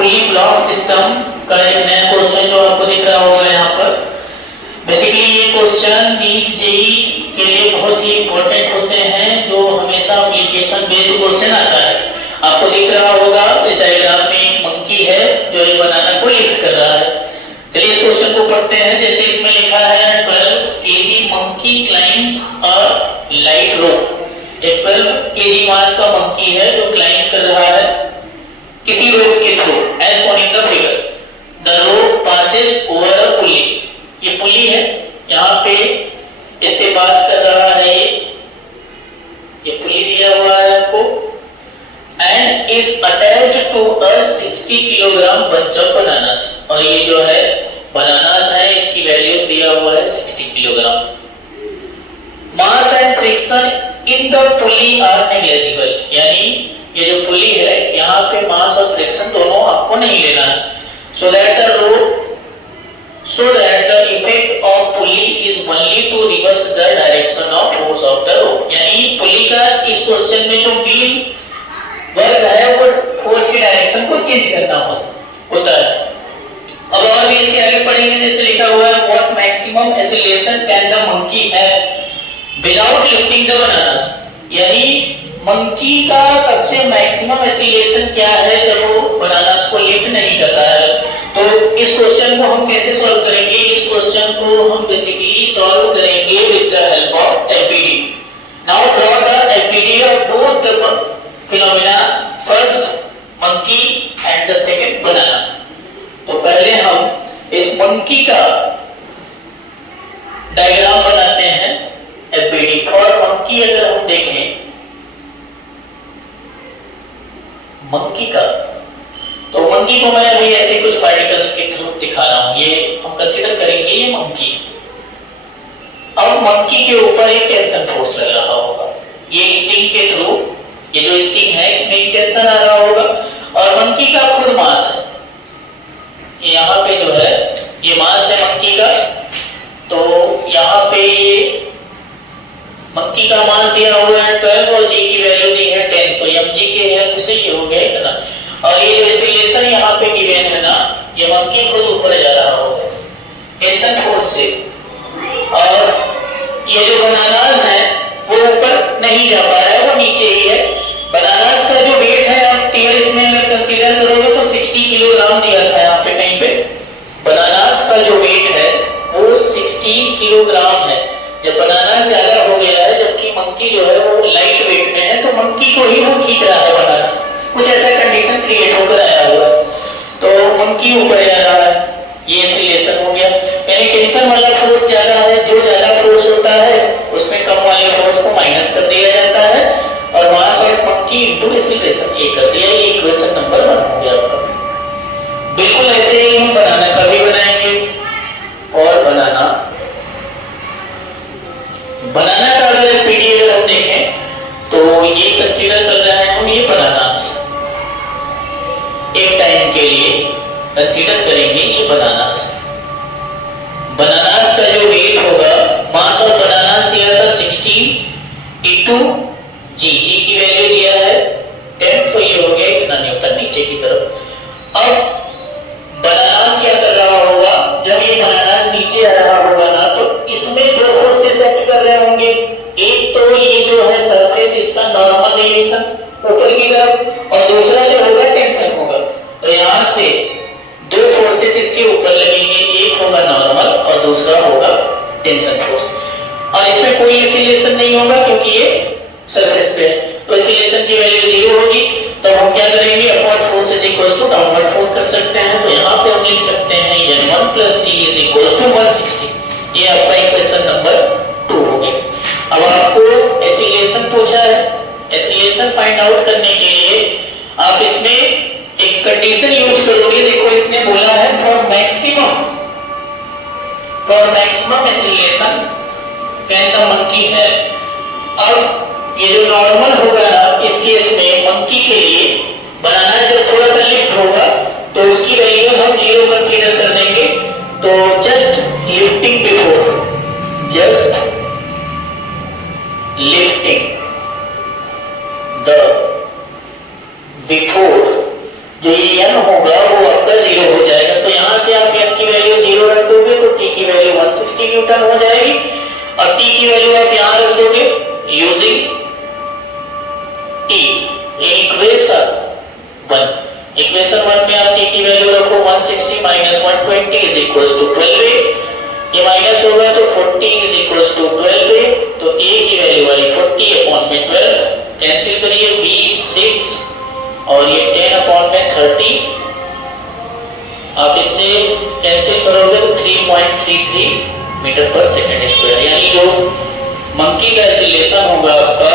पुली block system का एक नया क्वेश्चन जो आपको दिख रहा होगा यहाँ पर। बेसिकली ये क्वेश्चन नीट जेई के लिए बहुत ही इंपॉर्टेंट होते हैं, जो हमेशा एप्लीकेशन बेस्ड क्वेश्चन आता है। आपको दिख रहा होगा इस डायग्राम में एक मंकी है जो एक बनाना को लिफ्ट कर रहा है। चलिए इस क्वेश्चन को पढ़ते हैं। जैसे इसमें लिखा है 12 kg monkey climbs a light rope। एक 12 kg मास का मंकी है जो क्लाइंब कर रहा है किसी रोप के through, as shown in the figure. The rope passes over a pulley. ये पुली है, यहाँ पे इससे पास कर रहा है ये पुली दिया हुआ है आपको, and is attached to a 60 kilogram bunch of bananas. और ये जो है बनानास है, इसकी वैल्यूज दिया हुआ है 60 kilogram. Mass and friction in the pulley are negligible. यानी ये जो पुली है यहाँ पे मास और फ्रिक्शन दोनों आपको नहीं लेना है। So that the effect of pulley is only to reverse the direction of force of the rope. यानी पुली का इस क्वेश्चन में जो मेन वर्क है वो फोर्स की डायरेक्शन को चेंज करना होता है। अब और भी इसके आगे पढ़ेंगे। जैसे लिखा हुआ है what maximum acceleration can the monkey have without lifting the bananas. यानी मंकी का सबसे मैक्सिमम एक्सीलरेशन क्या है जब वो बनानास को लिफ्ट नहीं करता है। तो इस क्वेश्चन को हम कैसे सॉल्व करेंगे? इस क्वेश्चन को हम बेसिकली सॉल्व करेंगे with the help of FPD. Now draw the FPD of both the phenomena, first monkey and the second banana. तो पहले हम इस मंकी का डायग्राम बनाते हैं एफपीडी। फॉर मंकी अगर हम देखें मंकी का, तो मंकी को मैं अभी ऐसे कुछ पार्टिकल्स के थ्रू दिखा रहा हूं। ये हम कंसीडर करेंगे ये मंकी। अब मंकी के ऊपर एक टेंशन फोर्स लग रहा होगा, ये स्टिंग के थ्रू, ये जो स्टिंग है इसमें एक टेंशन आ रहा होगा। और मंकी का खुद मास है, यहाँ पे जो है ये मास है मंकी का। तो यहाँ पे ये मंकी का मास दिया हुआ है 12 और जी की वैल्यू दी है 10। तो mg के है तो ये हो गया इतना। और ये जो एक्सीलरेशन यहाँ पे गिवन है ना, ये मंकी खुद ऊपर जा रहा होगा टेंशन फोर्स से। और ये जो बनानास है वो ऊपर नहीं जा पा रहा है, वो नीचे ही है। बनानास का जो वेट है आप टीयर इसमें अगर कंसीडर करोगे तो 60 किलोग्राम दिया था यहाँ पे कहीं पे। बनानास का जो वेट है वो 16 किलोग्राम है। जब बनाना ज्यादा हो गया है, जबकि मंकी जो है वो लाइट वेट में है, तो मंकी को ही वो खींच रहा है बनाना। कुछ ऐसा कंडीशन क्रिएट होकर आया हुआ है, तो मंकी ऊपर जा रहा है। ये एक्सीलरेशन हो गया, यानी टेंशन वाला फोर्स ज्यादा है। जो ज्यादा फोर्स होता है उसमें कम वाले फोर्स को माइनस कर दिया जाता है, और mass of monkey into acceleration ये कर दिया। ये इक्वेशन नंबर 1 हो गया आपका। बिल्कुल ऐसे ही हम बनाना का भी बनाएंगे। और बनाना का अगर एफपीडी अगर हम देखें तो ये कंसीडर कर रहे हैं हम, ये बनाना एक टाइम के लिए कंसीडर करेंगे। ये बनानास का जो वेट होगा, मास ऑफ बनानास दिया था 16 इंटू जी की वैल्यू दिया है 10। तो ये हो गया इतना न्यूटन नीचे की तरफ। अब बनानास क्या कर रहा होगा, जब ये बनानास नीचे आ रहा होगा ना, तो इसमें दो फोर्सेस एक्ट कर रहे होंगे। एक तो ये जो है सरफेस, इसका नॉर्मल डायरेक्शन ऊपर की तरफ, और दूसरा जो होगा टेंशन होगा। तो यहाँ से दो फोर्सेस इसके ऊपर लगेंगे, एक होगा नॉर्मल और दूसरा होगा टेंशन फोर्स। और इसमें कोई एक्सीलरेशन नहीं होगा क्योंकि ये सरफेस पे है, तो एक्सीलरेशन की वैल्यू 0 होगी। तो हम क्या करेंगे, upward force is equal to downward force कर सकते हैं। तो यहाँ पे हम लिख सकते हैं n1 + t is equal to 160। ये आपका इक्वेशन नंबर 2 हो गया। अब आपको एक्सीलरेशन पूछा है, एक्सीलरेशन फाइंड आउट करने के लिए आप इसमें एक कंडीशन यूज करोगे। देखो इसने बोला है for maximum acceleration can the monkey have. अब ये जो नॉर्मल होगा ना, इस केस में मंकी के लिए बनाना जब थोड़ा सा लिफ्ट होगा तो उसकी वैल्यू हम 0 कंसीडर कर देंगे। तो जस्ट लिफ्टिंग द बिफोर जो ये n होगा वो की वैल्यू 160 न्यूटन हो जाएगी और टी की वैल्यू आप यहां रख दोगे यूजिंग टी इक्वेशन 1 में आप टी की वैल्यू रखो 160 minus 120 is equals to 12a, ये माइनस हो गया तो 40 इज इक्वल्स टू 12a, तो a की वैल्यू आई 40 अपॉन में 12, कैंसिल करिए 20 और ये 10 अपॉन में 30, आप इससे कैंसिल करोगे तो 3.33 मीटर पर सेकंड स्क्वायर, यानी जो मंकी का एक्सीलरेशन होगा आपका